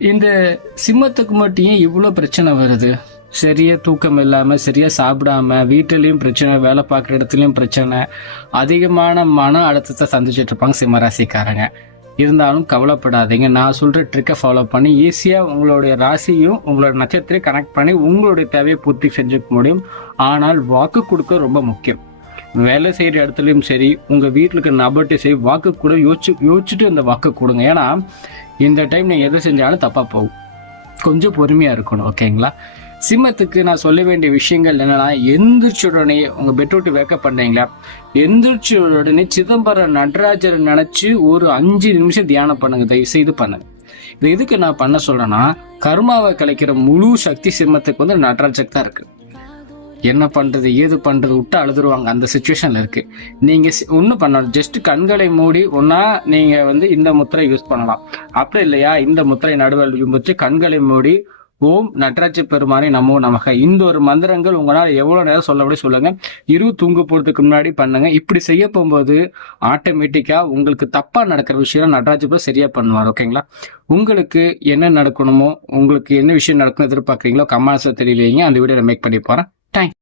இந்த சிம்மத்துக்கு மட்டும் ஏன் இவ்வளவு பிரச்சனை வருது? சரியா தூக்கம் இல்லாம, சரியா சாப்பிடாம, வீட்டிலயும் பிரச்சனை, வேலை பார்க்குற இடத்துலயும் பிரச்சனை, அதிகமான மன அழுத்தத்தை சந்திச்சுட்டு இருப்பாங்க சிம்ம ராசிக்காரங்க. இருந்தாலும் கவலைப்படாதீங்க. நான் சொல்ற ட்ரிக்கை ஃபாலோ பண்ணி ஈஸியா உங்களுடைய ராசியும் உங்களோட நட்சத்திரம் கனெக்ட் பண்ணி உங்களுடைய தேவையை பூர்த்தி செஞ்சுக்க முடியும். ஆனால் வாக்கு கொடுக்க ரொம்ப முக்கியம். வேலை செய்யற இடத்துலயும் சரி, உங்க வீட்டுக்கு நபர்கிட்ட சரி, வாக்கு கூட யோசிச்சுட்டு அந்த வாக்கு கொடுங்க. ஏன்னா இந்த டைம் நீங்க எதை செஞ்சாலும் தப்பா போகும். கொஞ்சம் பொறுமையா இருக்கணும். ஓகேங்களா? சிம்மத்துக்கு நான் சொல்ல வேண்டிய விஷயங்கள் என்னன்னா, எந்திரிச்ச உடனே உங்க பெட் விட்டு வேக்கப் பண்ணீங்களா, எந்திரிச்ச உடனே சிதம்பரம் நடராஜரை நினைச்சு ஒரு 5 நிமிஷம் தியானம் பண்ணுங்க. தயவு செய்து பண்ணுங்க. இது எதுக்கு நான் பண்ண சொல்றேன்னா, கர்மாவை கலைக்கிற முழு சக்தி சிம்மத்துக்கு வந்து நடராஜருக்கு தான் இருக்கு. என்ன பண்றது ஏது பண்றது விட்டு அழுதுருவாங்க. அந்த சிச்சுவேஷன்ல இருக்கு. நீங்க ஒன்னும் பண்ணணும். ஜஸ்ட் கண்களை மூடி ஒன்னா நீங்க வந்து இந்த முத்திரை யூஸ் பண்ணலாம். அப்படி இல்லையா, இந்த முத்திரை நடுவில் வச்சு கண்களை மூடி ஓம் நடராஜ பெருமானே நமோ நமக இந்த ஒரு மந்திரங்கள் உங்களால் எவ்வளவு நேரம் சொல்லபடி சொல்லுங்க. தூங்க போறதுக்கு முன்னாடி பண்ணுங்க. இப்படி செய்ய போகும்போது ஆட்டோமேட்டிக்கா உங்களுக்கு தப்பா நடக்கிற விஷயம் நடராஜ சரியா பண்ணுவார். ஓகேங்களா? உங்களுக்கு என்ன நடக்கணுமோ, உங்களுக்கு என்ன விஷயம் நடக்கணும் எதிர்பார்க்குறீங்களோ கமெண்ட்ஸ்ல தெரிவிங்க. அந்த வீடியோ மேக் பண்ணி போறேன். தேங்க்ஸ்.